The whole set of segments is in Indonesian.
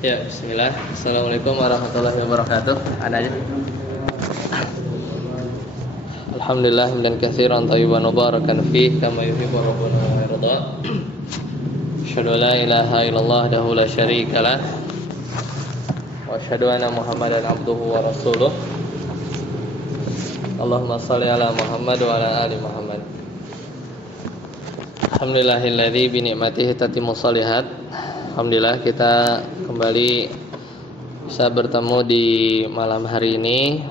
Ya, bismillah. Assalamualaikum warahmatullahi wabarakatuh. Ada aja. Alhamdulillah hamdan katsiran thayyiban mubarakan fihi kama yuhibbu rabbuna wa yarda. Asyhadu an la ilaha illallah wahdahu la syarika lah. Wa asyhadu anna Muhammadan abduhu wa rasuluh. Allahumma shalli ala Muhammad wa ala ali Muhammad. Alhamdulillahilladzi bi ni'matihi tatimmus shalihat. Alhamdulillah kita kembali bisa bertemu di malam hari ini,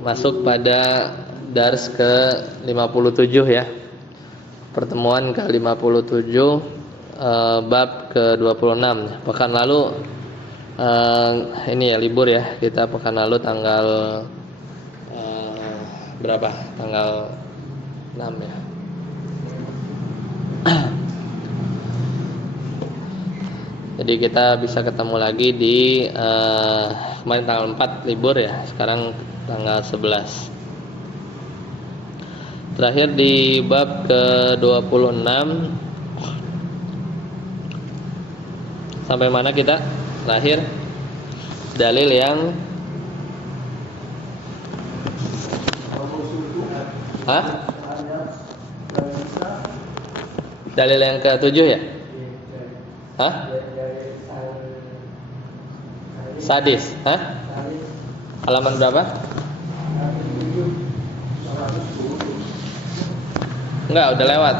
masuk pada dars ke-57 ya. Pertemuan ke-57 bab ke-26. Pekan lalu ini ya libur ya. Kita pekan lalu tanggal berapa? Tanggal 6 ya. Jadi kita bisa ketemu lagi di kemarin tanggal 4 libur ya, sekarang tanggal 11. Terakhir di bab ke-26 sampai mana kita? Terakhir dalil yang dalil yang ke-7 ya? Sadis, halaman berapa? Enggak, udah lewat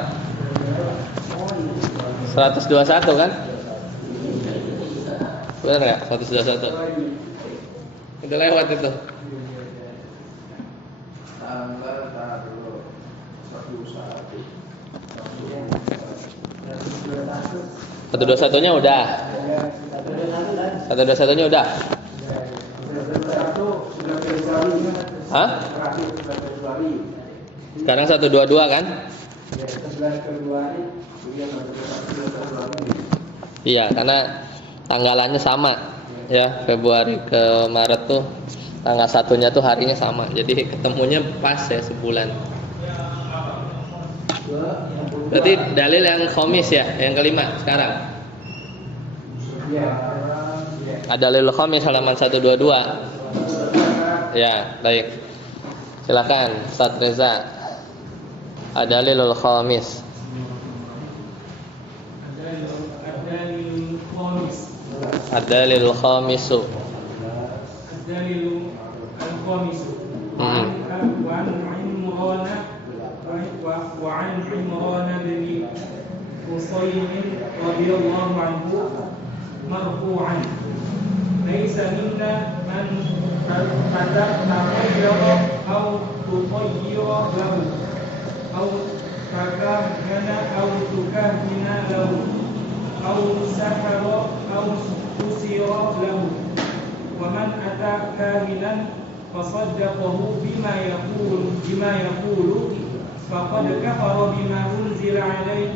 121 kan? Benar enggak? 121 udah lewat itu. Satu dua satunya udah. Satu dua satunya udah. Sekarang 122 kan? Iya, karena tanggalannya sama ya. Februari ke Maret tuh tanggal satunya tuh harinya sama. Jadi ketemunya pas ya sebulan. Berarti dalil yang khamis ya, yang kelima sekarang. Ada dalil khamis halaman 122. Ya, baik. Silakan Ustaz Reza. Ada dalil khamis. Ad-dalil khamisu. Ad-dalil al-khamisu. وعن عمران بن حصين رضي الله عنه مرفوعا ليس منا من تطير أو تطير له أو تكهن أو تكهن له أو سحر أو تسر له ومن أتى كاهنا فصدقه بما يقول فقد كفر بما أنزل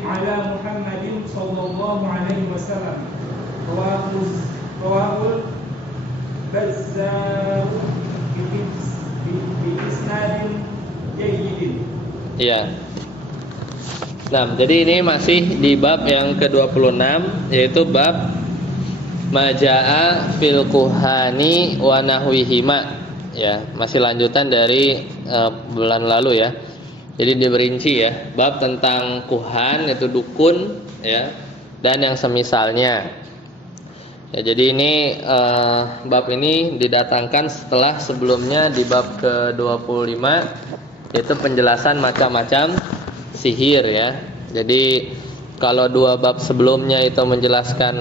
على محمد صلى الله عليه وسلم رواه البزار بإسناد جيد. Iya. Nah, jadi ini masih di bab yang ke-26, yaitu bab Majaa fil kuhani wa nahwihima. Ya, masih lanjutan dari bulan lalu ya. Jadi diperinci ya, bab tentang kuhan itu dukun ya, dan yang semisalnya. Ya, jadi ini bab ini didatangkan setelah sebelumnya di bab ke-25, yaitu penjelasan macam-macam sihir ya. Jadi kalau dua bab sebelumnya itu menjelaskan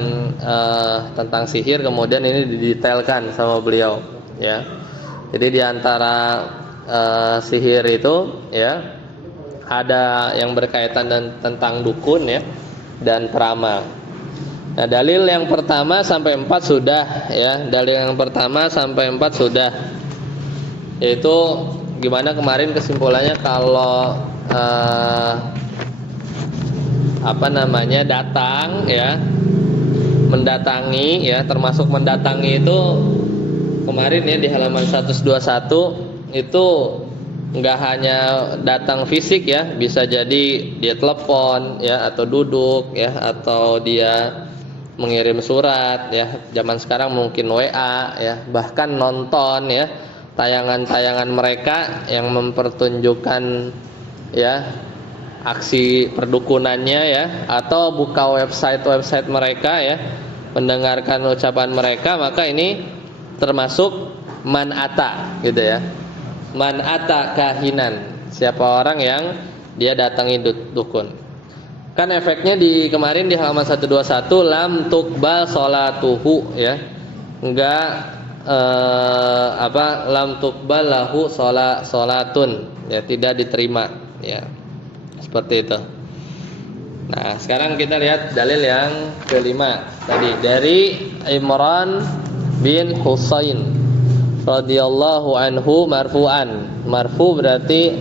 tentang sihir, kemudian ini didetailkan sama beliau ya. Jadi di antara sihir itu ya ada yang berkaitan tentang dukun ya dan peramal. Nah, dalil yang pertama sampai 4 sudah ya. Dalil yang pertama sampai 4 sudah. Yaitu gimana kemarin kesimpulannya kalau datang ya, mendatangi ya, termasuk mendatangi itu kemarin ya di halaman 121 itu nggak hanya datang fisik ya, bisa jadi dia telepon ya, atau duduk ya, atau dia mengirim surat ya, zaman sekarang mungkin WA ya, bahkan nonton ya tayangan-tayangan mereka yang mempertunjukkan ya aksi perdukunannya ya, atau buka website mereka ya, mendengarkan ucapan mereka, maka ini termasuk man'ata gitu ya. Man'ata kahinan, siapa orang yang dia datangi dukun. Kan efeknya di kemarin di halaman 121 lam tuqbal sholatuhu ya. Enggak lam tuqbal lahu sholatun ya, tidak diterima ya. Seperti itu. Nah, sekarang kita lihat dalil yang kelima tadi dari Imran bin Husain radhiyallahu anhu marfu'an. Marfu berarti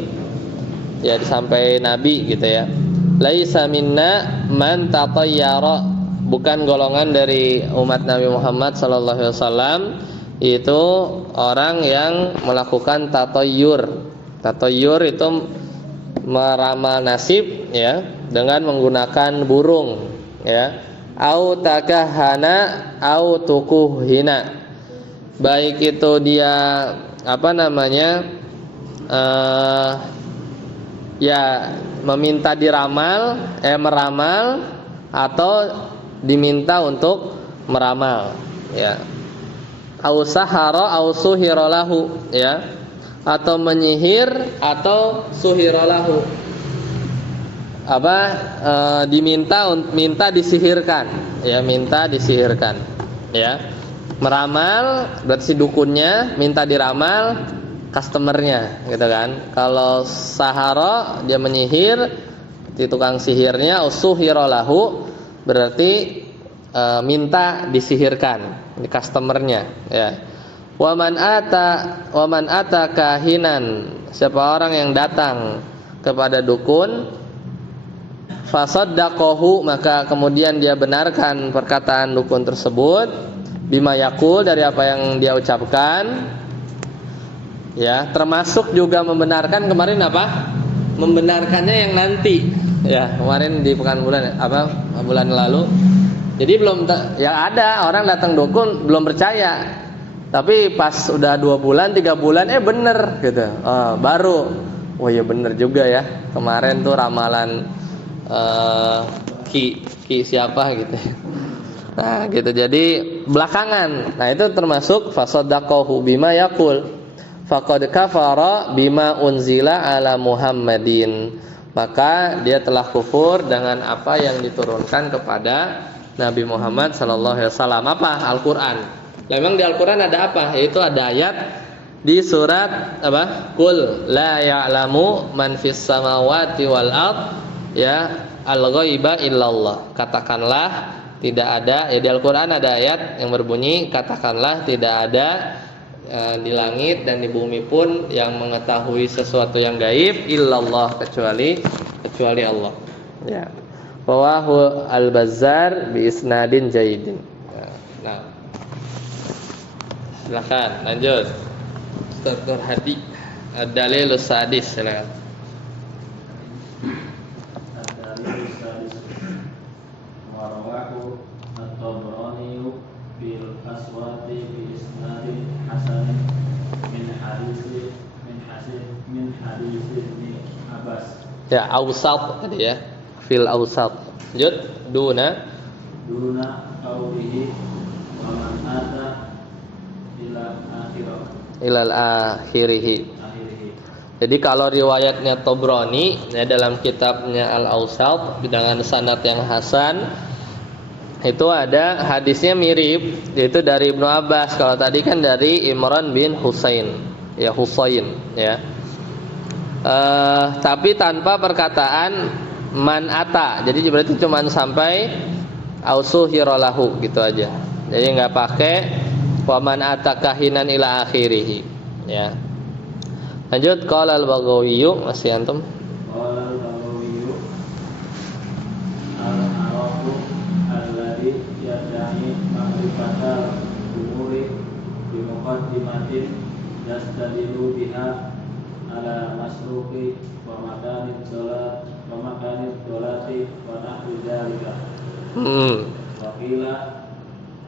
ya sampai Nabi gitu ya. Laisa minna man tatayyara, bukan golongan dari umat Nabi Muhammad sallallahu alaihi wasallam itu orang yang melakukan tatayyur. Tatayyur itu meramal nasib ya dengan menggunakan burung ya. Au takahana au tukuhina, baik itu dia ya meminta meramal atau diminta untuk meramal ya. Au sahara au suhiralahu ya, atau menyihir atau suhiralahu minta disihirkan ya, minta disihirkan ya. Meramal berarti si dukunnya minta diramal customernya gitu kan. Kalau sahara dia menyihir, di tukang sihirnya, usuhiralahu berarti minta disihirkan di customernya ya. Waman ata kahinan, siapa orang yang datang kepada dukun, fasaddaqahu, maka kemudian dia benarkan perkataan dukun tersebut, bima yaqul, dari apa yang dia ucapkan ya, termasuk juga membenarkan kemarin membenarkannya yang nanti ya, kemarin di bulan lalu. Jadi belum ya, ada orang datang dukun belum percaya, tapi pas udah 2 bulan 3 bulan bener gitu, baru oh ya bener juga ya, kemarin tuh ramalan ki siapa gitu. Nah gitu, jadi belakangan. Nah itu termasuk fasaddaqahu bima yaqul faqad kafara bima unzila ala Muhammadin, maka dia telah kufur dengan apa yang diturunkan kepada Nabi Muhammad sallallahu alaihi wasallam. Apa? Al-Qur'an. Memang di Al-Qur'an ada apa? Yaitu ada ayat di surat Qul la ya'lamu man fis samawati wal ard ya al-ghaiba illallah. Katakanlah tidak ada, ya di Al-Qur'an ada ayat yang berbunyi katakanlah tidak ada di langit dan di bumi pun yang mengetahui sesuatu yang gaib illallah, kecuali Allah ya. Rawahu Al-Bazzar bi isnadin jayyidin. Nah, silakan lanjut Dr. Hadi, ad-dalilus sadis, silakan. Ad-dalilus sadis wa rawahu at-Tabrani bil aswati bi isnadin hasan min hadis Ibnu Abbas Ya, awsat tadi ya, fil awsat. Lanjut duna qaulihi wa man ata ilal akhirih. Jadi kalau riwayatnya Tabrani ya, dalam kitabnya Al-Awsat dengan sanad yang hasan, itu ada hadisnya mirip, yaitu dari Ibnu Abbas. Kalau tadi kan dari Imran bin Husain ya, tapi tanpa perkataan man ata. Jadi berarti cuma sampai ausuhiralahu gitu aja. Jadi nggak pakai wa man ata kahinan ila akhirih ya. Lanjut, qala al-Baghawi, masih antum. Qala al-Baghawi al-arafu alladhi yadani ma'rifatal umuri bi muqaddimatin yastadilu biha ala masruqi wa makanid dolati wa nahwi dzalika. Wa qila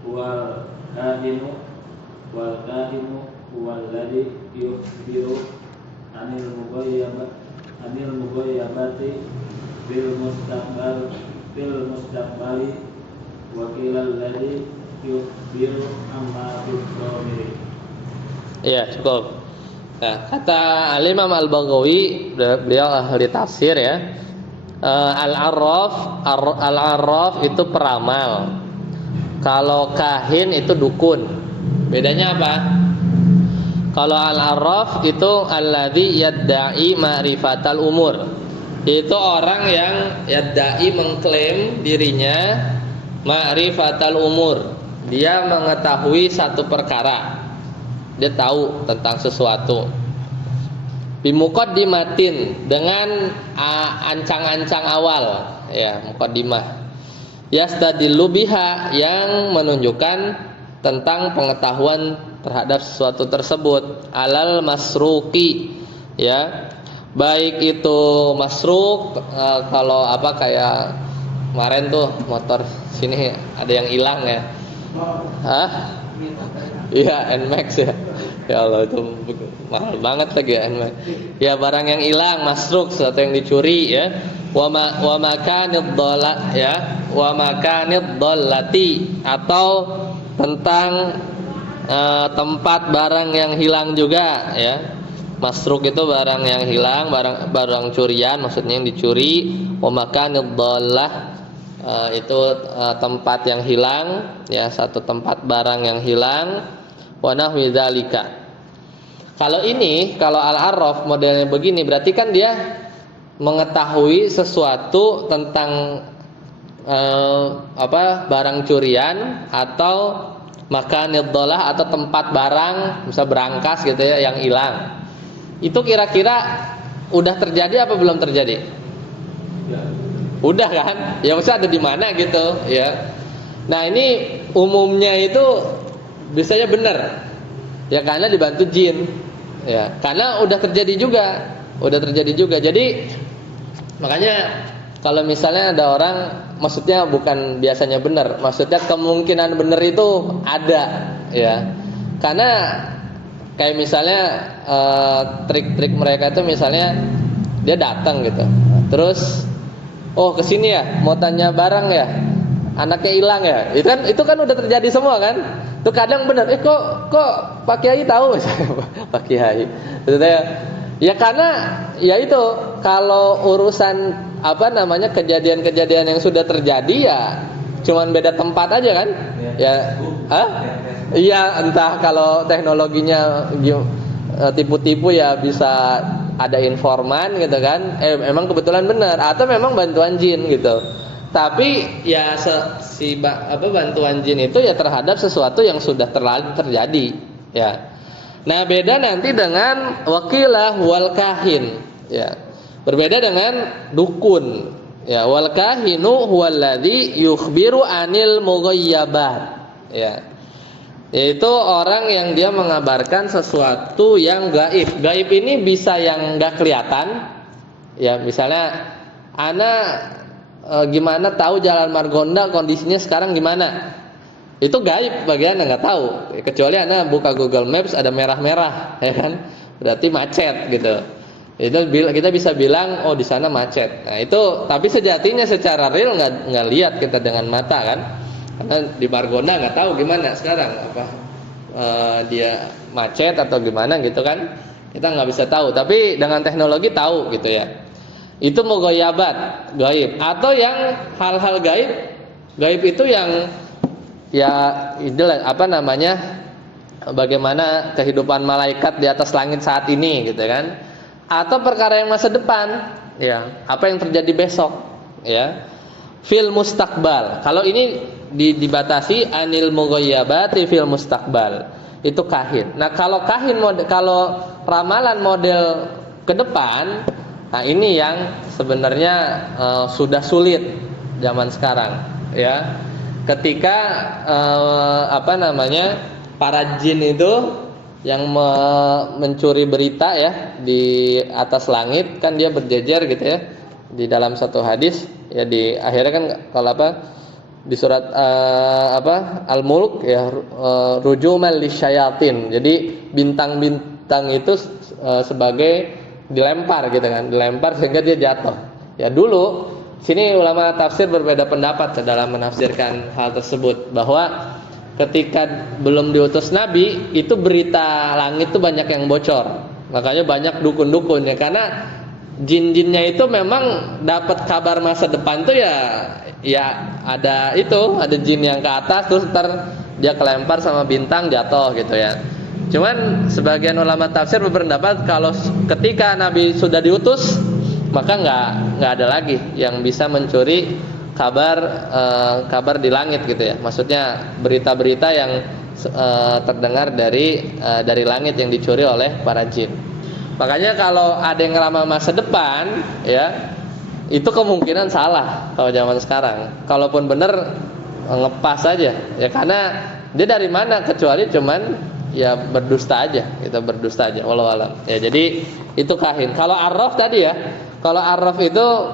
wal kahinu wal ladzi yukhbiru anil mughayyabati bil mustaqbali wa qila alladzi yukhbiru amma fid dhamiri. Ya, cukup. Nah, kata Al-Imam Al-Baghawi, beliau ahli tafsir ya. Al-Arraf itu peramal. Kalau kahin itu dukun. Bedanya apa? Kalau Al-Arraf itu alladzi yadda'i ma'rifatal umur. Itu orang yang yadda'i mengklaim dirinya ma'rifatal umur. Dia mengetahui satu perkara. Dia tahu tentang sesuatu. Bimuqaddimatin, dengan ancang-ancang awal, ya, muqaddimah. Yastadillu biha, yang menunjukkan tentang pengetahuan terhadap sesuatu tersebut. Alal masruqi, ya. Baik itu masruq, kalau apa kayak kemarin tuh motor sini ada yang hilang ya. Hah? Iya, NMAX ya. Ya Allah, itu mahal banget lagi ya NMAX. Ya, barang yang hilang, masruk, sesuatu yang dicuri ya. Wa makanid dhallat ya, wa makanid dhallati, atau tentang tempat barang yang hilang juga ya. Masruk itu barang yang hilang, barang curian maksudnya yang dicuri. Wa makanid dhallah itu tempat yang hilang ya, satu tempat barang yang hilang. Wa nahwi dzalika. Kalau Al-Arraf modelnya begini, berarti kan dia mengetahui sesuatu tentang barang curian atau makanid dhalah, atau tempat barang misal berangkas gitu ya yang hilang. Itu kira-kira udah terjadi apa belum terjadi? Ya. Udah kan? Ya maksudnya ada di mana gitu ya. Nah, ini umumnya itu biasanya benar. Ya karena dibantu jin. Ya, karena udah terjadi juga. Jadi makanya kalau misalnya ada orang, maksudnya bukan biasanya benar, maksudnya kemungkinan benar itu ada ya. Karena kayak misalnya trik-trik mereka itu misalnya dia datang gitu. Terus kesini ya, mau tanya barang ya, anaknya hilang ya. Itu kan udah terjadi semua kan. Tuh kadang benar, kok Pak Kiai tahu Pak Kiai. Maksudnya ya karena ya itu, kalau urusan kejadian-kejadian yang sudah terjadi ya cuman beda tempat aja kan. Ya. Iya, entah kalau teknologinya tipu-tipu ya bisa ada informan gitu kan. Memang kebetulan benar atau memang bantuan jin gitu. Tapi ya bantuan jin itu ya terhadap sesuatu yang sudah terjadi ya. Nah, beda nanti dengan wakilah wal kahin ya. Berbeda dengan dukun ya. Wal kahinu huwallazi yukhbiru anil mughayyabat ya. Yaitu orang yang dia mengabarkan sesuatu yang gaib. Gaib ini bisa yang enggak kelihatan ya, misalnya gimana tahu Jalan Margonda kondisinya sekarang gimana? Itu gaib, bagian nggak tahu. Kecuali Anda buka Google Maps ada merah-merah, ya kan? Berarti macet gitu. Itu kita bisa bilang di sana macet. Nah itu, tapi sejatinya secara real nggak lihat kita dengan mata kan? Karena di Margonda nggak tahu gimana sekarang dia macet atau gimana gitu kan? Kita nggak bisa tahu. Tapi dengan teknologi tahu gitu ya. Itu mughayyabat, gaib. Atau yang hal-hal gaib itu yang ya itulah bagaimana kehidupan malaikat di atas langit saat ini gitu kan. Atau perkara yang masa depan ya, apa yang terjadi besok ya. Fil mustaqbal. Kalau ini dibatasi anil mughayyabati fil mustaqbal. Itu kahin. Nah, kalau kalau ramalan model ke depan, nah ini yang sebenarnya sudah sulit zaman sekarang ya. Ketika para jin itu yang mencuri berita ya di atas langit, kan dia berjejer gitu ya. Di dalam satu hadis ya, di akhirnya kan kalau di surat Al-Mulk ya, rujuman lisyayatin. Jadi bintang-bintang itu sebagai dilempar gitu kan, dilempar sehingga dia jatuh. Ya dulu sini ulama tafsir berbeda pendapat dalam menafsirkan hal tersebut, bahwa ketika belum diutus nabi itu berita langit itu banyak yang bocor. Makanya banyak dukun-dukun ya, karena jin-jinnya itu memang dapat kabar masa depan tuh ya ada jin yang ke atas terus dia kelempar sama bintang jatuh gitu ya. Cuman sebagian ulama tafsir berpendapat kalau ketika nabi sudah diutus maka nggak ada lagi yang bisa mencuri kabar di langit gitu ya. Maksudnya berita-berita yang terdengar dari langit yang dicuri oleh para jin. Makanya kalau ada yang ngeramal masa depan ya, itu kemungkinan salah kalau zaman sekarang. Kalaupun benar ngepas aja ya, karena dia dari mana, kecuali cuman ya berdusta aja, kita berdusta aja, wallahu alam. Ya jadi itu kahin. Kalau arraf tadi ya, kalau arraf itu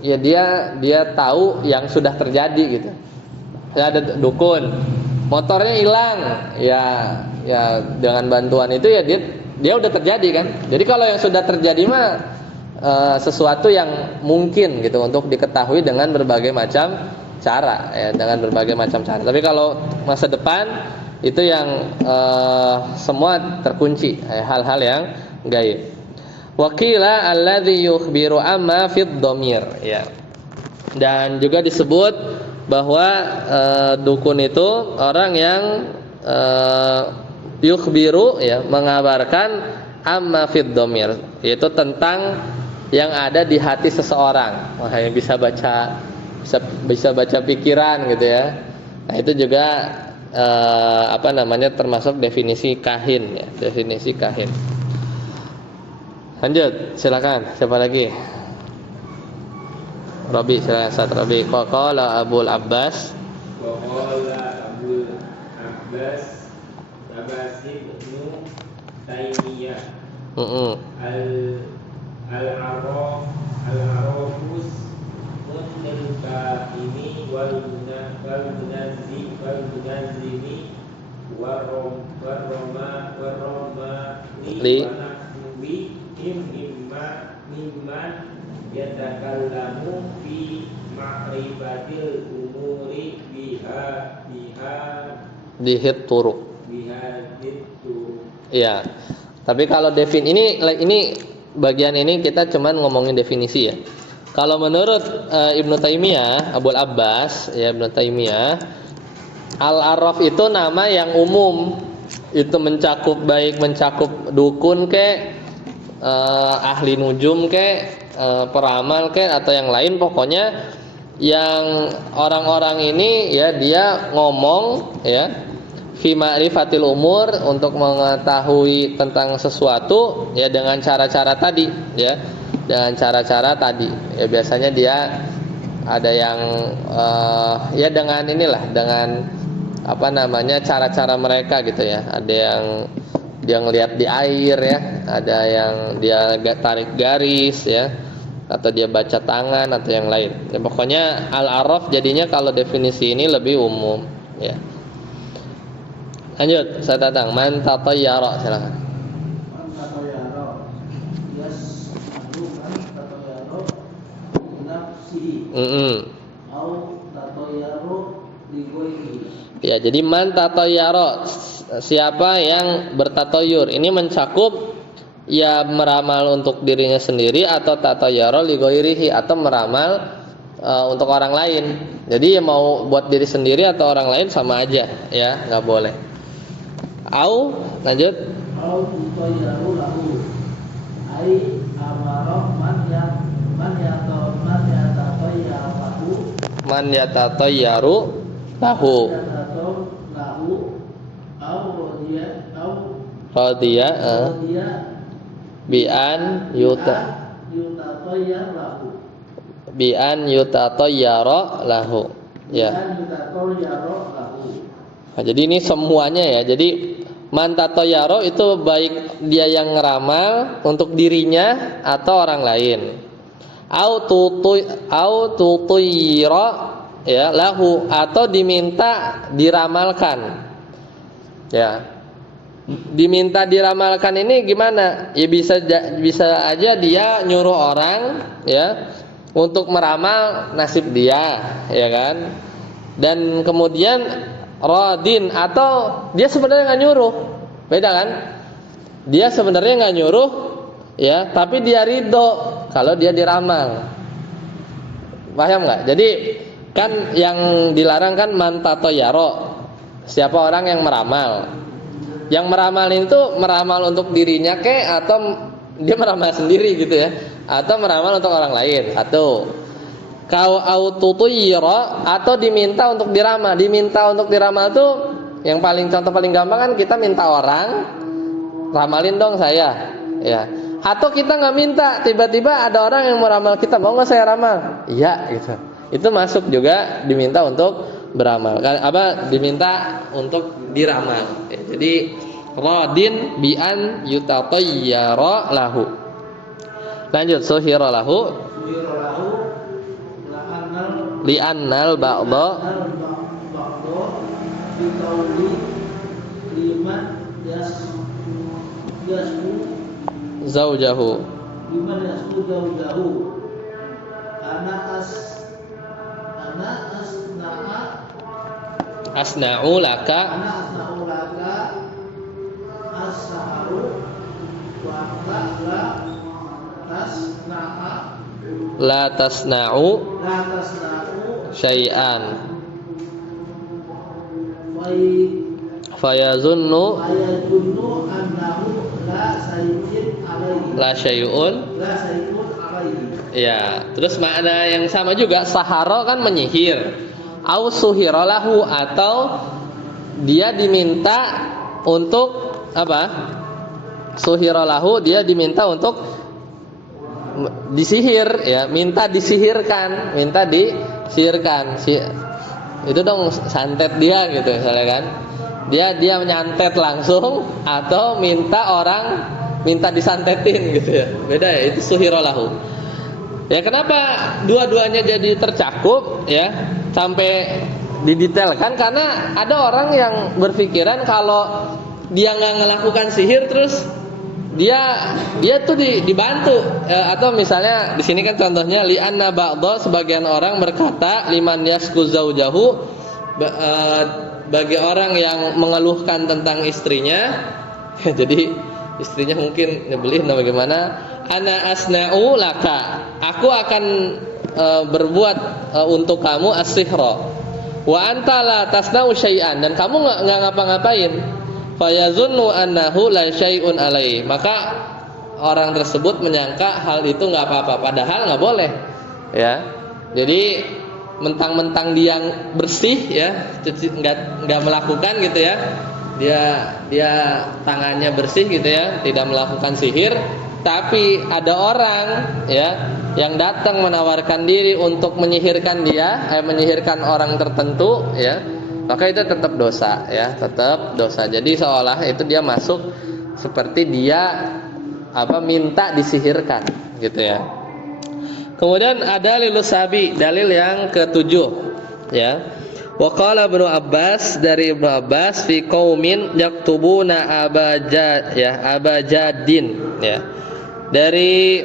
ya dia tahu yang sudah terjadi gitu. Ya ada dukun, motornya hilang, ya dengan bantuan itu ya dia udah terjadi kan. Jadi kalau yang sudah terjadi mah sesuatu yang mungkin gitu untuk diketahui dengan berbagai macam cara ya, dengan berbagai macam cara. Tapi kalau masa depan itu yang semua terkunci, hal-hal yang gaib. Wakila alladzi yukhbiru amma fid dhamir ya. Dan juga disebut bahwa dukun itu orang yang yukhbiru ya, mengabarkan amma fid dhamir, yaitu tentang yang ada di hati seseorang. Wah, yang bisa baca pikiran gitu ya. Nah, itu juga termasuk definisi kahin ya, definisi kahin. Lanjut, silakan. Siapa lagi? Rabi, silakan Ustaz Rabi. Qala Abul Abbas. Qala Abul Abbas Ibnu Taimiyah. Al-Arafus Munil-Kaini wal-Munazimi warromani mimman yatakallamu fi ma'rifatil umuri biha dihituru. Iya. Tapi kalau ini bagian ini kita cuman ngomongin definisi ya. Kalau menurut Ibnu Taimiyah, Abul Abbas ya, Ibnu Taimiyah, Al-Arraf itu nama yang umum. Itu mencakup dukun ahli nujum peramal atau yang lain, pokoknya yang orang-orang ini ya dia ngomong ya fi ma'rifatil umur, untuk mengetahui tentang sesuatu ya dengan cara-cara tadi ya, dengan cara-cara tadi ya. Biasanya dia ada yang ya dengan cara-cara mereka gitu ya. Ada yang dia ngelihat di air ya, ada yang dia tarik garis ya, atau dia baca tangan atau yang lain ya. Pokoknya al-araf jadinya kalau definisi ini lebih umum ya. Lanjut, saya datang. Man tatayyara, silakan. Man tatayyara man tatayyara nafsi. Au tatayyaru li ghairihi. Ya, jadi man tatayyara, siapa yang bertatoyur, ini mencakup ya meramal untuk dirinya sendiri, atau tatayyara li ghairihi, atau meramal untuk orang lain. Jadi ya mau buat diri sendiri atau orang lain sama aja ya, nggak boleh. Au, lanjut. Au tutayyaru lahu. Ai amara man yatatayyaru lahu. Au radiya bi'an yutatayyara lahu. Ya. Nah, jadi ini semuanya ya. Jadi man tatayyara itu baik dia yang ngeramal untuk dirinya atau orang lain. Au tutuyira ya lahu, atau diminta diramalkan. Ya, diminta diramalkan ini gimana? Ya bisa aja dia nyuruh orang ya untuk meramal nasib dia, ya kan? Dan kemudian radin, atau dia sebenarnya nggak nyuruh, beda kan? Dia sebenarnya nggak nyuruh, ya, tapi dia ridho kalau dia diramal. Paham nggak? Jadi kan yang dilarang kan mantatoyaro, siapa orang yang meramal. Yang meramal itu meramal untuk dirinya atau dia meramal sendiri gitu ya, atau meramal untuk orang lain. Satu. Kau autotuyiro, atau diminta untuk diramal. Diminta untuk diramal tuh yang contoh paling gampang kan kita minta orang ramalin dong saya, ya. Atau kita nggak minta, tiba-tiba ada orang yang meramal kita, mau nggak saya ramal? Iya, gitu. Itu masuk juga diminta untuk beramal. Diminta untuk diramal. Ya, jadi radin bi an yutatayyara lahu. Lanjut, suhira lahu li'annal ba'dha zaujahu asna'u laka la tasna'u syai'an fayazunnu la syai'un. Ya, terus makna yang sama juga, sahara kan menyihir, au suhira lahu, atau dia diminta untuk apa? Suhira lahu, dia diminta untuk disihir, ya, minta disihirkan. Itu dong santet dia gitu misalnya kan. Dia menyantet langsung, atau minta disantetin gitu ya. Beda ya, itu suhira lahu. Ya, kenapa dua-duanya jadi tercakup ya sampai didetailkan? Karena ada orang yang berpikiran kalau dia nggak melakukan sihir terus dia tuh dibantu, atau misalnya di sini kan contohnya li'anna ba'dha, sebagian orang berkata liman yasku zaujahu, bagi orang yang mengeluhkan tentang istrinya. Jadi istrinya mungkin nyebelin atau bagaimana, ana asna'u laka, aku akan berbuat untuk kamu as-sihra, wa anta la tasna'u syai'an, dan kamu nggak ngapa-ngapain. Fayazunnu annahu la syai'un alaihi, maka orang tersebut menyangka hal itu nggak apa-apa, padahal nggak boleh, ya. Jadi mentang-mentang dia bersih, ya, nggak melakukan gitu ya, dia tangannya bersih gitu ya, tidak melakukan sihir, tapi ada orang ya yang datang menawarkan diri untuk menyihirkan menyihirkan orang tertentu, ya, maka itu tetap dosa, ya, tetap dosa. Jadi seolah itu dia masuk seperti dia minta disihirkan gitu ya. Kemudian ada lilusabi, dalil yang ketujuh, ya. Wa qala Ibnu Abbas, dari Ibnu Abbas, fi qaumin yaktubuna abajadin, ya. Dari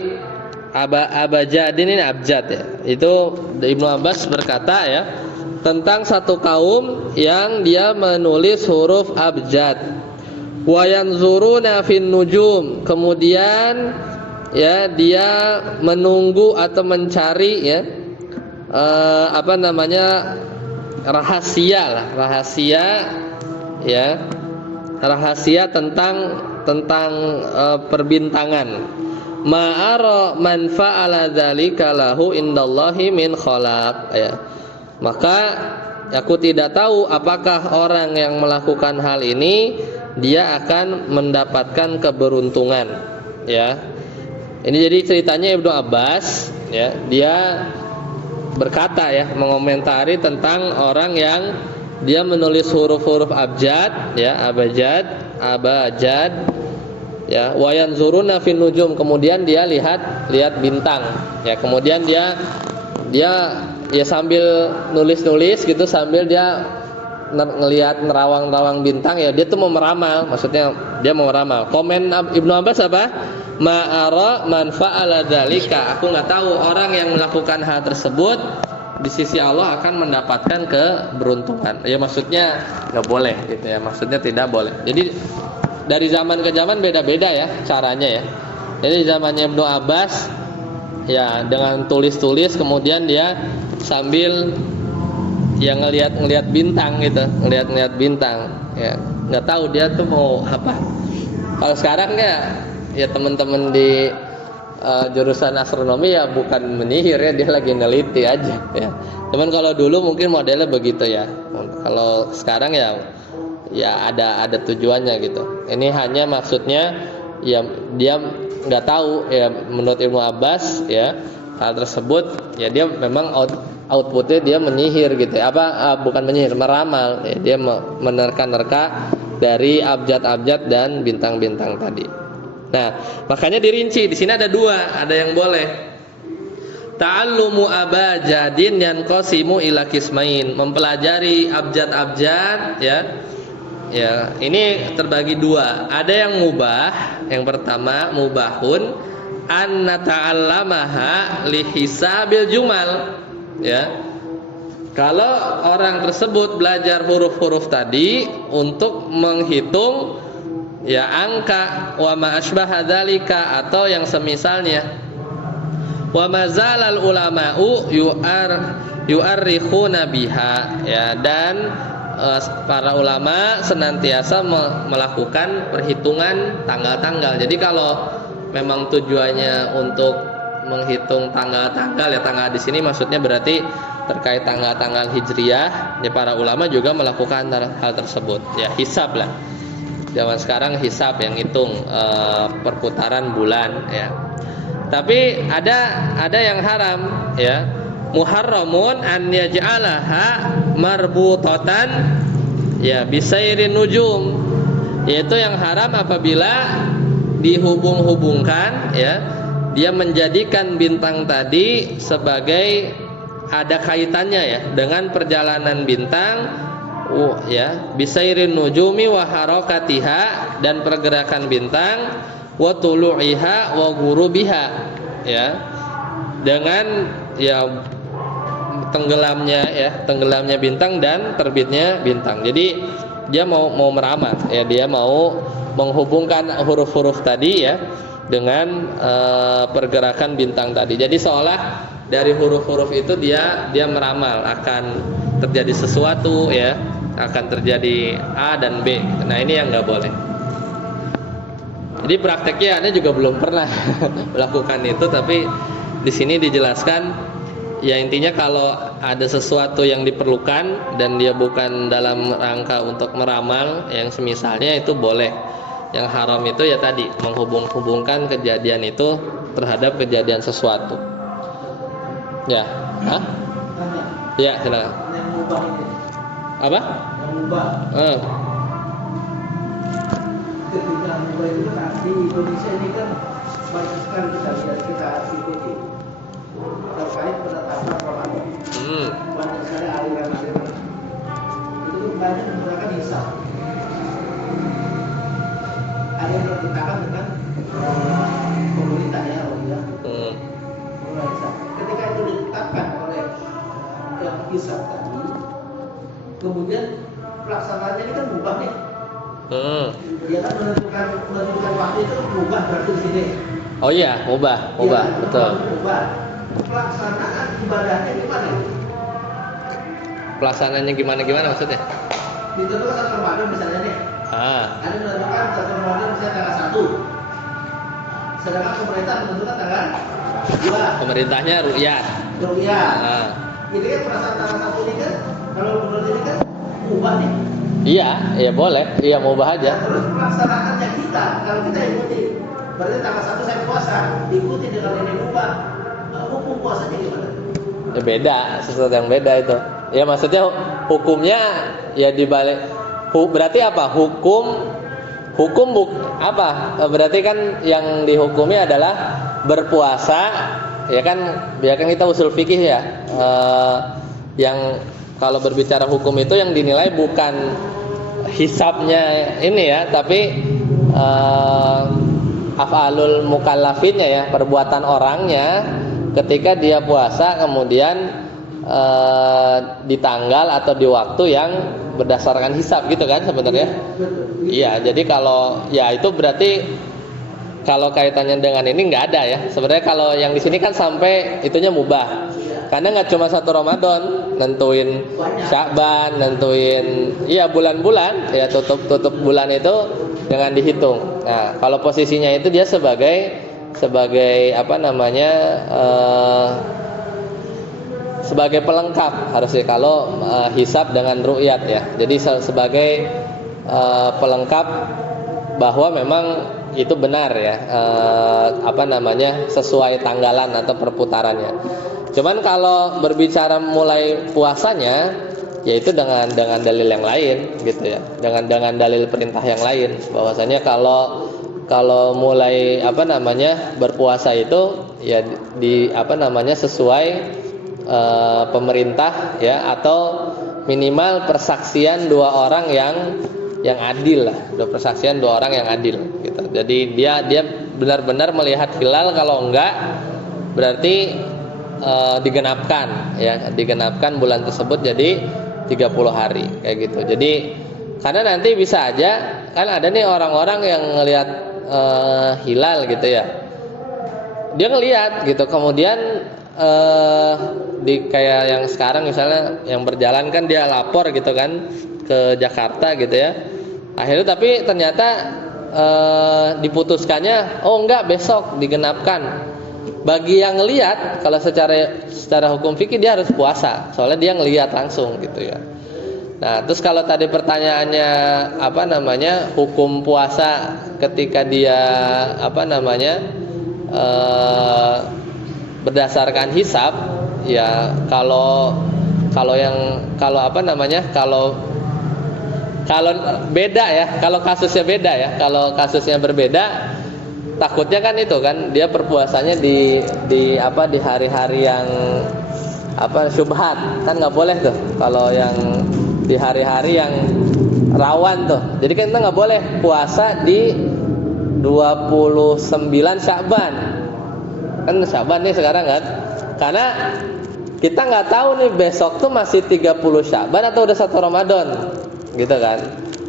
abajadin ini abjad, ya. Itu Ibnu Abbas berkata, ya, tentang satu kaum yang dia menulis huruf abjad. Wa yanzuruna fin nujum, kemudian ya dia menunggu atau mencari, ya, rahasia tentang perbintangan. Ma'ara man fa'ala dzalika lahu indallahi min khalaq, ya. Maka aku tidak tahu apakah orang yang melakukan hal ini dia akan mendapatkan keberuntungan, ya. Ini jadi ceritanya Ibnu Abbas, ya, dia berkata, ya, mengomentari tentang orang yang dia menulis huruf-huruf abjad, ya, abajad, ya, wa yanzuruna fin nujum, kemudian dia lihat bintang, ya, kemudian dia dia ya sambil nulis-nulis gitu, sambil dia ngelihat nerawang-nerawang bintang, ya dia tuh mau meramal, maksudnya dia mau meramal. Komen Ibnu Abbas apa? Ma'ara man fa'ala dzalika. Aku nggak tahu orang yang melakukan hal tersebut di sisi Allah akan mendapatkan keberuntungan. Ya maksudnya nggak boleh gitu ya. Maksudnya tidak boleh. Jadi dari zaman ke zaman beda-beda ya caranya ya. Jadi zamannya Ibnu Abbas ya dengan tulis-tulis, kemudian dia sambil ya ngelihat bintang gitu, ngelihat bintang. Ya nggak tahu dia tuh mau apa. Kalau sekarang ya teman-teman di jurusan astronomi ya bukan menyihir ya, dia lagi neliti aja ya. Cuman kalau dulu mungkin modelnya begitu ya. Kalau sekarang ya ada tujuannya gitu. Ini hanya maksudnya ya dia nggak tahu ya, menurut Ibnu Abbas ya hal tersebut ya dia memang outputnya dia menyihir gitu ya. Bukan menyihir, meramal ya, dia menerka-nerka dari abjad-abjad dan bintang-bintang tadi. Nah, makanya dirinci. Di sini ada dua, ada yang boleh. Ta'allumu abajadin yanqasimu ila qismain, mempelajari abjad-abjad ya. Ya, ini terbagi dua. Ada yang mubah. Yang pertama mubahun an nata'allamaha li hisabil jumal. Ya. Kalau orang tersebut belajar huruf-huruf tadi untuk menghitung ya angka, wa ma asbaha dzalika, atau yang semisalnya. Wa mazalal ulama'u yu'arrikhuna biha ya, dan para ulama senantiasa melakukan perhitungan tanggal-tanggal. Jadi kalau memang tujuannya untuk menghitung tanggal-tanggal ya, tanggal di sini maksudnya berarti terkait tanggal-tanggal hijriyah ya, para ulama juga melakukan hal tersebut ya, hisab lah. Zaman sekarang hisab yang hitung perputaran bulan ya. Tapi ada yang haram ya. Muharramun an yaj'alaha marbutatan ya bisairin nujum. Yaitu yang haram apabila dihubung-hubungkan ya, dia menjadikan bintang tadi sebagai ada kaitannya ya dengan perjalanan bintang ya, bisairin nujumi wa harakatiha, dan pergerakan bintang, wa tulu'iha wa ghurubiha ya, dengan ya tenggelamnya bintang dan terbitnya bintang. Jadi dia mau meramal ya, dia mau menghubungkan huruf-huruf tadi ya dengan pergerakan bintang tadi. Jadi seolah dari huruf-huruf itu dia meramal akan terjadi sesuatu ya, akan terjadi A dan B. Nah ini yang nggak boleh. Jadi prakteknya Anda juga belum pernah melakukan itu, tapi di sini dijelaskan ya, intinya kalau ada sesuatu yang diperlukan dan dia bukan dalam rangka untuk meramal yang semisalnya, itu boleh. Yang haram itu ya tadi menghubung-hubungkan kejadian itu terhadap kejadian sesuatu. Ya, ya silakan. Yang mubah ini. Apa? Yang mubah. Ketika mubah itu kan di Indonesia ini kan banyak sekali kita ikuti terkait penetapan Ramadan. Banyak sekali aliran-aliran. Itu banyak menggunakan hisab. Ada yang bertentangan dengan pemerintah ya, ketika itu ditetapkan oleh yang hisab tadi, kemudian pelaksanaannya ini kan berubah nih. Dia kan menentukan waktu itu berubah berarti di sini. Oh iya, ubah, Ya, betul. Ubah. Pelaksanaan ibadahnya gimana? Pelaksanaannya gimana maksudnya? Ditentukan satu Ramadan misalnya nih. Ada menentukan satu Ramadan misalnya tanggal 1. Sedangkan pemerintah menentukan tanggal 2. Pemerintahnya ru'yat. Jadi kan perasaan tanggal 1 ini kan, kalau menurut ini kan ubah nih. Iya boleh. Iya mau ubah aja. Terus pelaksanaannya kita, kalau kita ikuti, berarti tanggal 1 saya puasa, diikuti dengan ini ubah, hukum puasanya gimana? Ya beda, sesuatu yang beda itu. Ya maksudnya hukumnya ya dibalik. Berarti apa? Hukum apa? Berarti kan yang dihukumi adalah berpuasa ya kan kita usul fikih ya, yang kalau berbicara hukum itu yang dinilai bukan hisabnya ini ya, tapi af'alul mukallafinnya ya, perbuatan orangnya ketika dia puasa kemudian di tanggal atau di waktu yang berdasarkan hisab gitu kan sebenarnya. Iya, jadi kalau ya itu berarti kalau kaitannya dengan ini nggak ada ya. Sebenarnya kalau yang di sini kan sampai itunya mubah. Karena nggak cuma satu Ramadan, nentuin Sya'ban, nentuin iya bulan-bulan ya, tutup bulan itu dengan dihitung. Nah, kalau posisinya itu dia sebagai apa namanya? Sebagai pelengkap harusnya kalau hisab dengan ru'yat ya. Jadi sebagai pelengkap bahwa memang itu benar ya, apa namanya, sesuai tanggalan atau perputarannya. Cuman kalau berbicara mulai puasanya, yaitu dengan dalil yang lain gitu ya, dengan dalil perintah yang lain. Bahwasanya kalau mulai apa namanya berpuasa itu ya di apa namanya sesuai pemerintah ya, atau minimal persaksian dua orang yang adil lah, persaksian dua orang yang adil gitu. Jadi dia benar-benar melihat hilal, kalau enggak berarti digenapkan ya, digenapkan bulan tersebut jadi 30 hari kayak gitu. Jadi karena nanti bisa aja kan ada nih orang-orang yang ngelihat hilal gitu ya, dia ngelihat gitu, kemudian di kayak yang sekarang misalnya yang berjalan kan dia lapor gitu kan ke Jakarta gitu ya, akhirnya tapi ternyata diputuskannya oh enggak, besok digenapkan. Bagi yang ngelihat, kalau secara hukum fikih dia harus puasa, soalnya dia ngelihat langsung gitu ya. Nah, terus kalau tadi pertanyaannya apa namanya hukum puasa ketika dia apa namanya berdasarkan hisab ya, kalau apa namanya kalau beda ya, kalau kasusnya beda ya, kalau kasusnya berbeda takutnya kan itu kan dia berpuasanya di hari-hari yang apa syubhat, kan nggak boleh tuh kalau yang di hari-hari yang rawan tuh. Jadi kan kita nggak boleh puasa di 29 Sya'ban. Kan Sya'ban nih sekarang kan, karena kita nggak tahu nih besok tuh masih 30 Sya'ban atau udah 1 Ramadan gitu kan.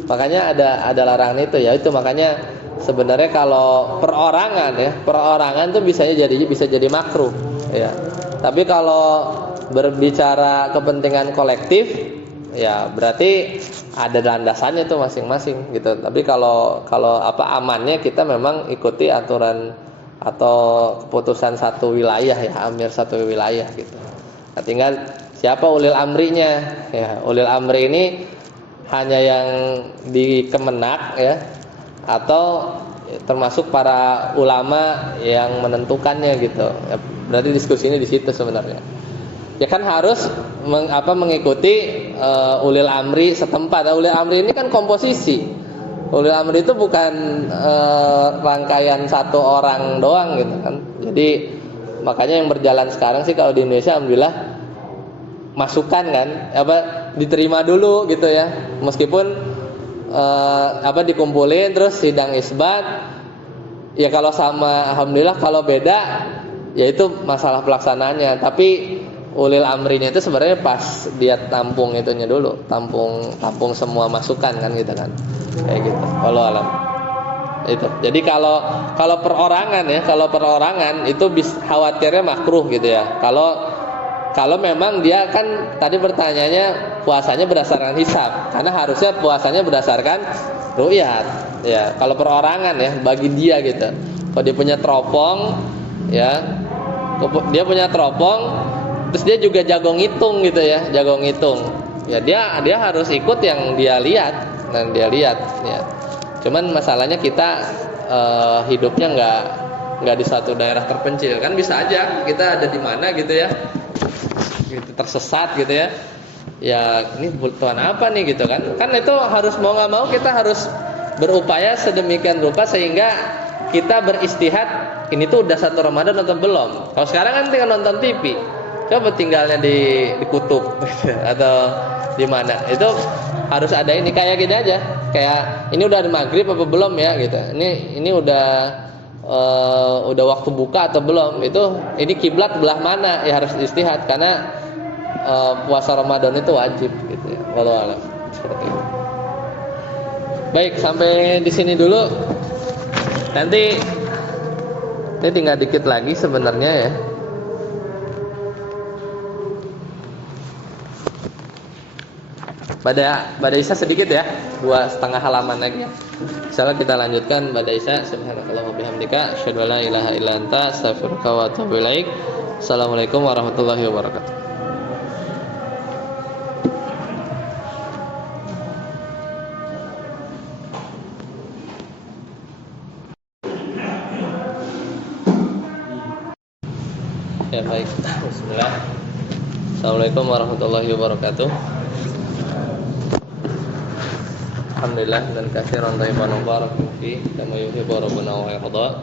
Makanya ada larangan itu ya. Itu makanya sebenarnya kalau perorangan tuh bisa jadi makruh ya. Tapi kalau berbicara kepentingan kolektif ya berarti ada landasannya tuh masing-masing gitu. Tapi kalau apa amannya kita memang ikuti aturan atau keputusan satu wilayah ya, amir satu wilayah gitu. Nah, tinggal siapa ulil amrinya ya. Ulil amri ini hanya yang di Kemenak ya, atau termasuk para ulama yang menentukannya gitu ya. Berarti diskusi ini di situ sebenarnya ya, kan harus mengikuti ulil amri setempat. Ulil amri ini kan komposisi. Ulil amri itu bukan rangkaian satu orang doang gitu kan. Jadi makanya yang berjalan sekarang sih kalau di Indonesia alhamdulillah masukan kan diterima dulu gitu ya, meskipun dikumpulin terus sidang isbat ya. Kalau sama alhamdulillah, kalau beda ya itu masalah pelaksanaannya. Tapi ulil amrinya itu sebenarnya pas dia tampung itunya dulu, tampung semua masukan kan gitu kan, kayak gitu. Kalau alam itu. Jadi kalau perorangan ya, kalau perorangan itu khawatirnya makruh gitu ya. Kalau memang dia kan tadi pertanyaannya puasanya berdasarkan hisab, karena harusnya puasanya berdasarkan ru'yat ya. Kalau perorangan ya bagi dia gitu. Kalau dia punya teropong ya, terus dia juga jago ngitung gitu ya, jago ngitung. Ya dia harus ikut yang dia lihat dan dia lihat ya. Cuman masalahnya kita hidupnya nggak di satu daerah terpencil, kan bisa aja kita ada di mana gitu ya, gitu, tersesat gitu ya. Ya ini butuhan apa nih gitu kan? Kan itu harus mau nggak mau kita harus berupaya sedemikian rupa sehingga kita beristihad ini tuh udah 1 Ramadan atau belum. Kalau sekarang kan tinggal nonton TV, coba tinggalnya di kutub gitu, atau di mana. Itu harus ada ini kayak gini aja, kayak ini udah maghrib apa belum ya gitu. Ini udah waktu buka atau belum. Itu ini kiblat belah mana ya, harus istihad karena puasa Ramadan itu wajib gitu ya. Wallahu a'lam. Seperti itu. Baik, sampai di sini dulu. Nanti ini tinggal dikit lagi sebenarnya ya. Pada Isa sedikit ya, 2,5 halaman lagi. Insyaallah kita lanjutkan pada Isa. Subhanakallahumma bihamdika, asyhadu an la ilaha illa anta, astaghfiruka wa atubu ilaik. Assalamualaikum warahmatullahi wabarakatuh. Ya baik, bismillah. Assalamualaikum warahmatullahi wabarakatuh. Alhamdulillah dan katsiran thayyiban mubarakan fi kama yuhibbu rabbuna wa yarda.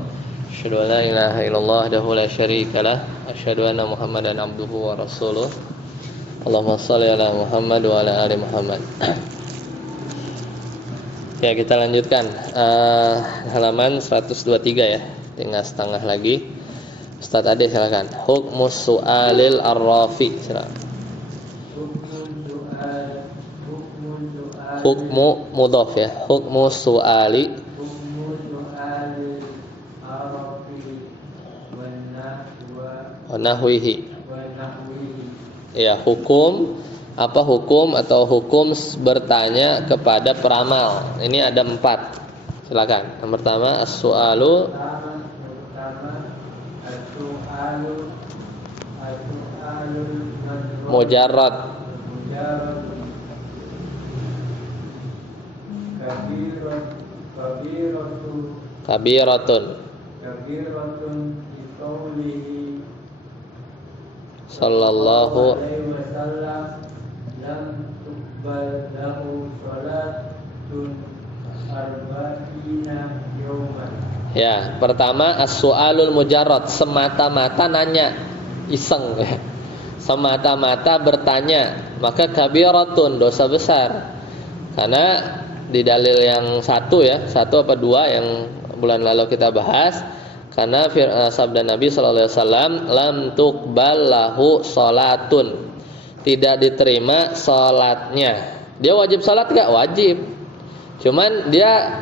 Asyhadu an la ilaha illallah wahdahu la syarika lah, asyhadu anna Muhammadan abduhu wa rasuluh. Allahumma shalli ala Muhammad wa ala ali Muhammad. Ya, kita lanjutkan halaman 123 ya. Tinggal setengah lagi. Ustaz Ade silakan. Hukmus su'alil arrafi, silakan. Hukmu mudhaf ya. Hukmu su'ali wa nahwihi. Ya, hukum apa hukum atau hukum bertanya kepada peramal. Ini ada 4. Silakan. Yang pertama as-su'alu mujarrad kabiratun sallallahu alaihi wasallam lam tuqbal lahu salatun arba'ina yawman. Ya, pertama as-su'alul mujarrad, semata-mata nanya, iseng. Semata-mata bertanya, maka kabiratun, dosa besar. Karena di dalil yang 1 ya, 1 apa 2 yang bulan lalu kita bahas, karena sabda Nabi sallallahu alaihi wasallam, lam tuqbal lahu salatun, tidak diterima salatnya. Dia wajib salat enggak? Wajib. Cuman dia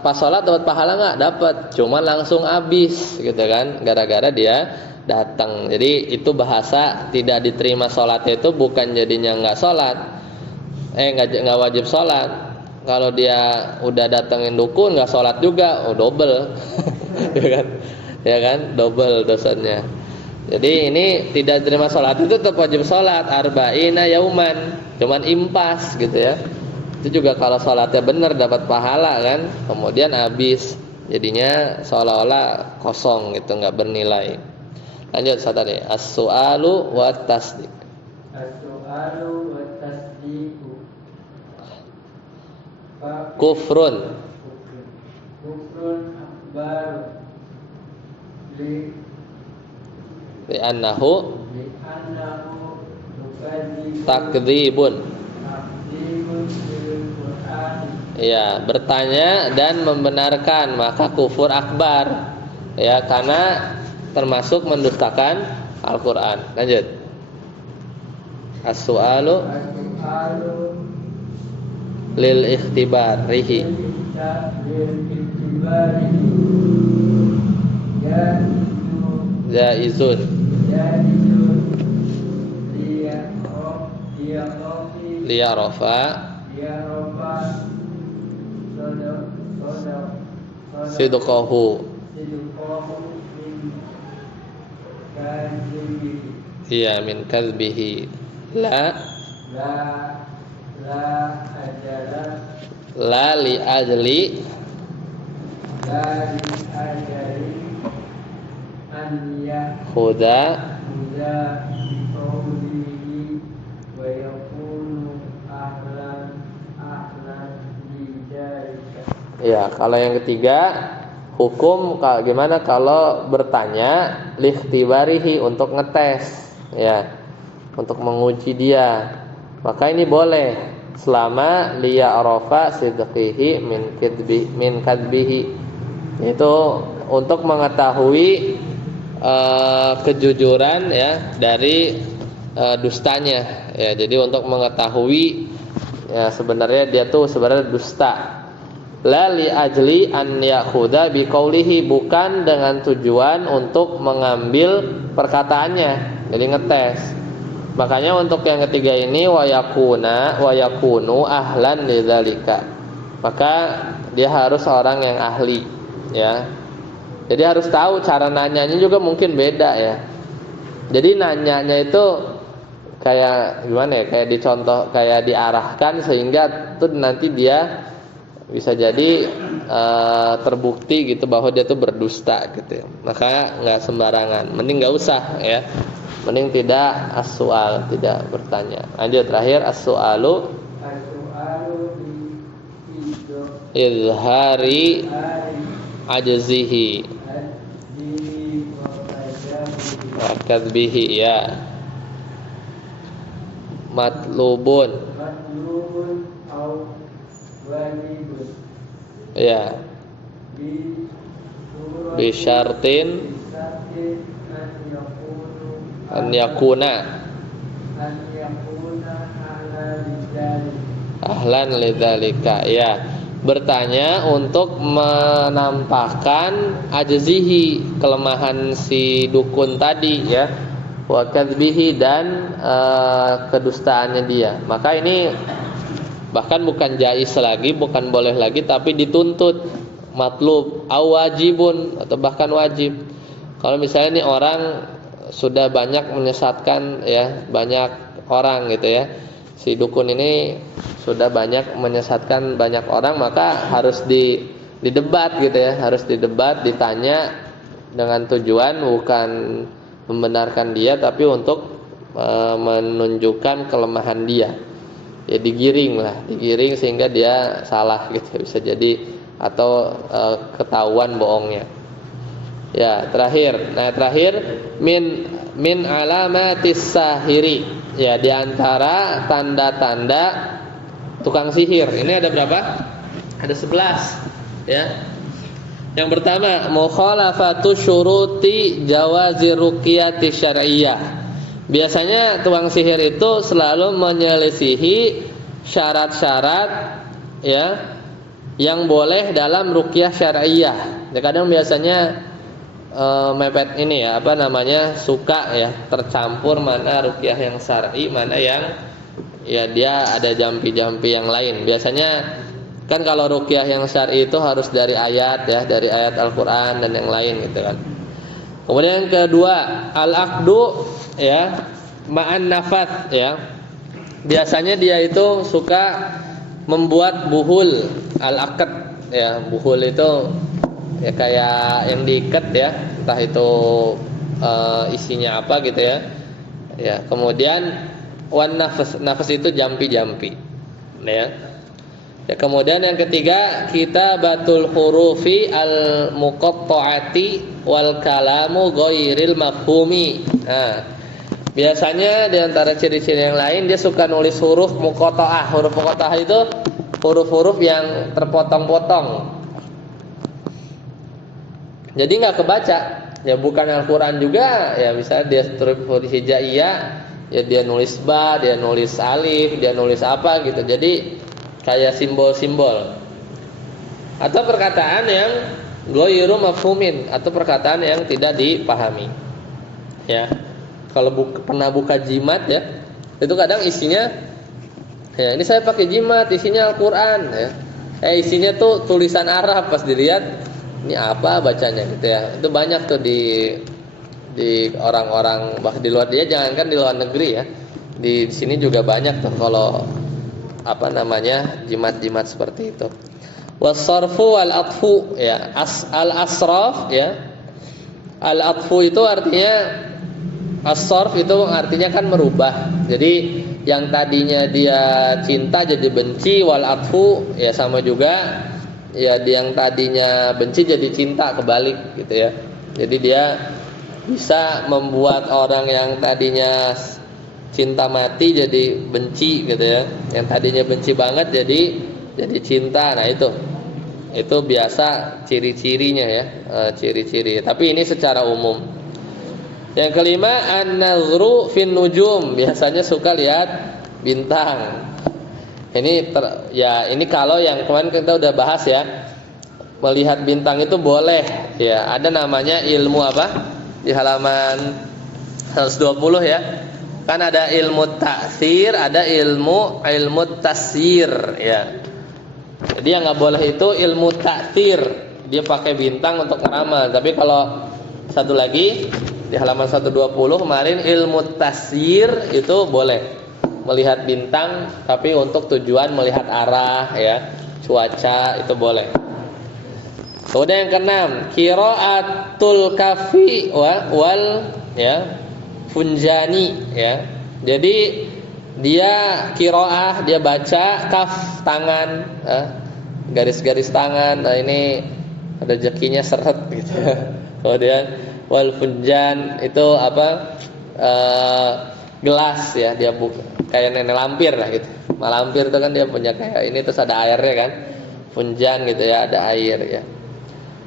pas sholat dapat pahala nggak? Dapat, cuma langsung habis gitu kan, gara-gara dia datang. Jadi itu bahasa tidak diterima sholatnya itu bukan jadinya nggak sholat, nggak wajib sholat. Kalau dia udah datengin dukun nggak sholat juga, double, ya kan, double dosanya. Jadi ini tidak diterima sholat itu tetap wajib sholat, arba'ina yauman, cuman impas gitu ya. Itu juga kalau sholatnya benar dapat pahala kan, kemudian habis, jadinya seolah-olah kosong gitu, nggak bernilai. Lanjut tadi, as-su'alu wa tasdiq. As-su'alu wa tasdiqu kufrun akbar li annahu takdzibun. Ya, bertanya dan membenarkan, maka kufur akbar. Ya, karena termasuk mendustakan Al-Qur'an. Lanjut. As-su'alu lil ikhtibarihi. Jaizun. Liyarafa sidqahu. Iya, min kalbihi. La li ajli an yahuda ya, kalau yang ketiga Hukum gimana kalau bertanya lihtibarihi, untuk ngetes ya, untuk menguji dia, maka ini boleh selama liya'rafa sidqihi min kadbihi, itu untuk mengetahui kejujuran ya dari dustanya ya. Jadi untuk mengetahui ya sebenarnya dia tuh sebenarnya dusta. La li ajli an ya'khudha biqaulihi, bukan dengan tujuan untuk mengambil perkataannya, jadi ngetes. Makanya untuk yang ketiga ini wa yakunu ahlan lidzalika, maka dia harus orang yang ahli ya. Jadi harus tahu cara nanyanya juga mungkin beda ya. Jadi nanyanya itu kayak gimana ya, kayak dicontoh, kayak diarahkan sehingga tuh nanti dia bisa jadi terbukti gitu bahwa dia tuh berdusta gitu ya. Maka nggak sembarangan, mending nggak usah ya, mending tidak as-su'al, tidak bertanya. Lanjut terakhir as-su'alu izhari ajzihi wa kadbihi ya. Matlubun ya, bisyartin an yakuna ahlan lidzalika ya. Bertanya untuk menampakkan ajzihi, kelemahan si dukun tadi ya, wa kadbihi, dan kedustaannya dia. Maka ini bahkan bukan jais lagi, bukan boleh lagi, tapi dituntut, matlub, aw wajibun, atau bahkan wajib. Kalau misalnya nih orang sudah banyak menyesatkan ya, banyak orang gitu ya, si dukun ini sudah banyak menyesatkan banyak orang, maka harus didebat gitu ya, harus didebat, ditanya dengan tujuan bukan membenarkan dia, tapi untuk menunjukkan kelemahan dia. Ya digiring sehingga dia salah gitu, bisa jadi, atau ketahuan bohongnya. Ya, terakhir min alamatis sahiri ya, diantara tanda-tanda tukang sihir. Ini ada berapa? Ada 11 ya. Yang pertama, mukhalafatu syuruti jawazi ruqyati syar'iyyah. Biasanya tukang sihir itu selalu menyelisihi syarat-syarat ya yang boleh dalam ruqyah syar'iyyah. Ya, kadang biasanya mepet ini ya, apa namanya, suka ya tercampur mana ruqyah yang syar'i, mana yang ya dia ada jampi-jampi yang lain. Biasanya kan kalau ruqyah yang syar'i itu harus dari ayat ya, dari ayat Al-Qur'an dan yang lain gitu kan. Kemudian yang kedua, al-aqdu ya ma'an nafath ya. Biasanya dia itu suka membuat buhul, al-aqd ya. Buhul itu ya kayak yang diikat ya, entah itu isinya apa gitu ya. Ya, kemudian wan nafas itu jampi-jampi ya. Ya, kemudian yang ketiga, kitabatul hurufi al muqatta'ati wal kalamu ghairil mafhumi. Nah, biasanya di antara ciri-ciri yang lain, dia suka nulis huruf muqatta'ah. Huruf muqatta'ah itu huruf-huruf yang terpotong-potong. Jadi enggak kebaca. Ya bukan Al-Qur'an juga, ya bisa dia huruf hijaiyah, ya dia nulis ba, dia nulis alif, dia nulis apa gitu. Jadi kayak simbol-simbol. Atau perkataan yang ghairu mafhumin, atau perkataan yang tidak dipahami. Ya. Kalau pernah buka jimat ya, itu kadang isinya ya ini saya pakai jimat, isinya Al-Qur'an ya. Isinya tuh tulisan Arab, pas dilihat ini apa bacanya gitu ya. Itu banyak tuh di orang-orang bahkan di luar, dia jangankan di luar negeri ya. Di sini juga banyak tuh kalau apa namanya, jimat-jimat seperti itu. Was-sarfu wal atfu ya, al-asraf ya. Al-atfu itu artinya, as-sarf itu artinya kan merubah. Jadi yang tadinya dia cinta jadi benci, wal atfu ya sama juga ya yang tadinya benci jadi cinta, kebalik gitu ya. Jadi dia bisa membuat orang yang tadinya cinta mati jadi benci gitu ya. Yang tadinya benci banget jadi cinta. Nah itu biasa ciri-cirinya ya, ciri-ciri. Tapi ini secara umum. Yang kelima, an-nazru fin nujum, biasanya suka lihat bintang. Ini ini kalau yang kemarin kita udah bahas ya, melihat bintang itu boleh ya. Ada namanya ilmu apa? Di halaman 120 ya. Kan ada ilmu ta'sir, ada ilmu tasyir ya. Jadi yang nggak boleh itu ilmu ta'sir, dia pakai bintang untuk ngeramal. Tapi kalau satu lagi di halaman 120 kemarin ilmu tasyir itu boleh. Melihat bintang tapi untuk tujuan melihat arah ya, cuaca itu boleh. Kemudian yang keenam, qiraatul kafi wal ya funjani ya. Jadi dia qiraah, dia baca, kaf tangan, garis-garis tangan. Nah ini rezekinya seret gitu. Kemudian wal funjan itu apa? Gelas ya, dia kayak nenek lampir lah gitu. Malampir itu kan dia punya kayak ini, terus ada airnya kan. Funjan gitu ya, ada air ya.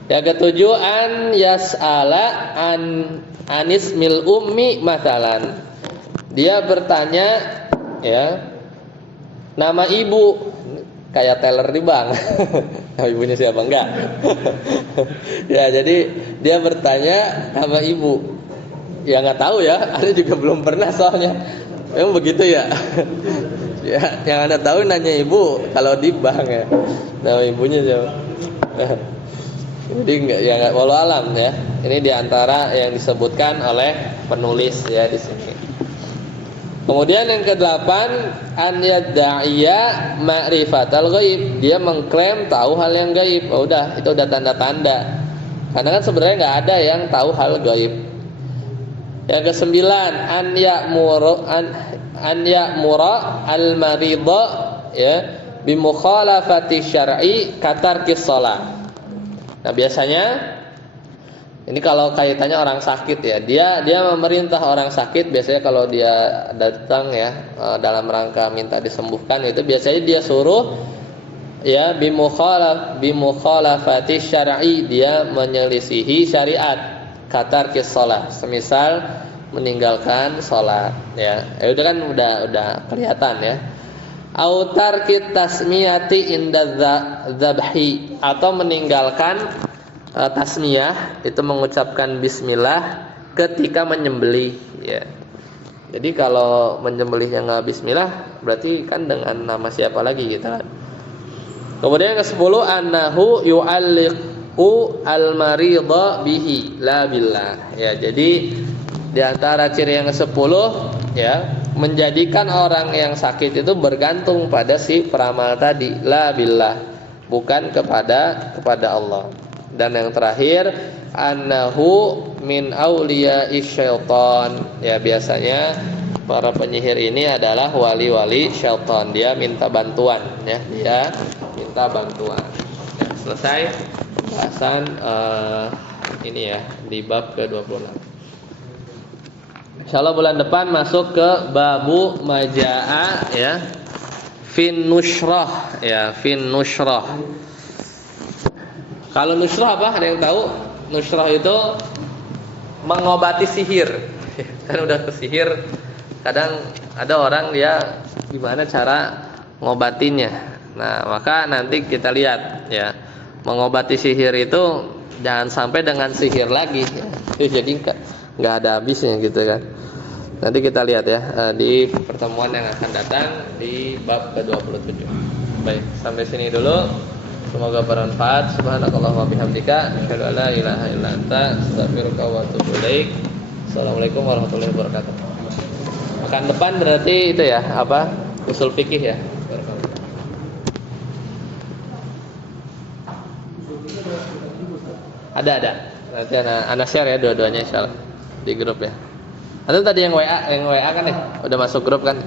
Yang ketujuh, an yas'ala anismil ummi masalan. Dia bertanya ya nama ibu, kayak teller di bank. Nama ibunya siapa enggak? Ya, jadi dia bertanya nama ibu. Ya nggak tahu ya, ada juga belum pernah soalnya. Memang begitu ya. Ya, yang Anda tahu nanya ibu kalau di bank ya. Nama ibunya siapa? Jadi enggak walau alam ya. Ini diantara yang disebutkan oleh penulis ya di sini. Kemudian yang ke-8, an yadda'iya ma'rifatal ghaib. Dia mengklaim tahu hal yang gaib. Oh, udah, itu udah tanda-tanda. Karena kan sebenarnya enggak ada yang tahu hal gaib. Yang ke-9, an ya'mura al-maridha ya bi mukhalafati syar'i katarkis shalah. Nah, biasanya ini kalau kaitannya orang sakit ya, dia memerintah orang sakit. Biasanya kalau dia datang ya dalam rangka minta disembuhkan, itu biasanya dia suruh ya bi mukhalafati syar'i, dia menyelisihi syariat. Katarkis shalah, semisal meninggalkan salat ya. Udah kan udah kelihatan ya. Autar kit tasmiyati inda dzabhi, atau meninggalkan tasmiyah, itu mengucapkan bismillah ketika menyembelih ya. Jadi kalau menyembelihnya enggak bismillah, berarti kan dengan nama siapa lagi gitu kan. Kemudian yang ke-10, annahu yu'alliqu al-maridha bihi la billah ya. Jadi di antara ciri yang ke-10 ya, menjadikan orang yang sakit itu bergantung pada si peramal tadi, la billah, bukan kepada Allah. Dan yang terakhir, annahu min auliya'i syaitan ya. Biasanya para penyihir ini adalah wali-wali syaitan. Dia minta bantuan ya, dia minta bantuan ya. Selesai bahasan ini ya di bab ke-26. Insyaallah bulan depan masuk ke babu majaa ya, fin nushrah ya, fin nushrah. Kalau nushrah apa? Ada yang tahu? Nushrah itu mengobati sihir. Kan udah ke sihir, kadang ada orang dia gimana cara ngobatinnya. Nah, maka nanti kita lihat ya, mengobati sihir itu jangan sampai dengan sihir lagi ya. Jadi nggak ada habisnya gitu kan. Nanti kita lihat ya di pertemuan yang akan datang di bab ke-27. Baik, sampai sini dulu. Semoga bermanfaat. Subhanakallahumma bihamdika, asyhadu an la ilaha illa anta, astaghfiruka wa atubu ilaik. Assalamualaikum warahmatullahi wabarakatuh. Pekan depan berarti itu ya, apa? Usul fikih ya. Ada. Nanti ana share ya dua-duanya insyaallah di grup ya. Ada tadi yang WA kan ya? Udah masuk grup kan?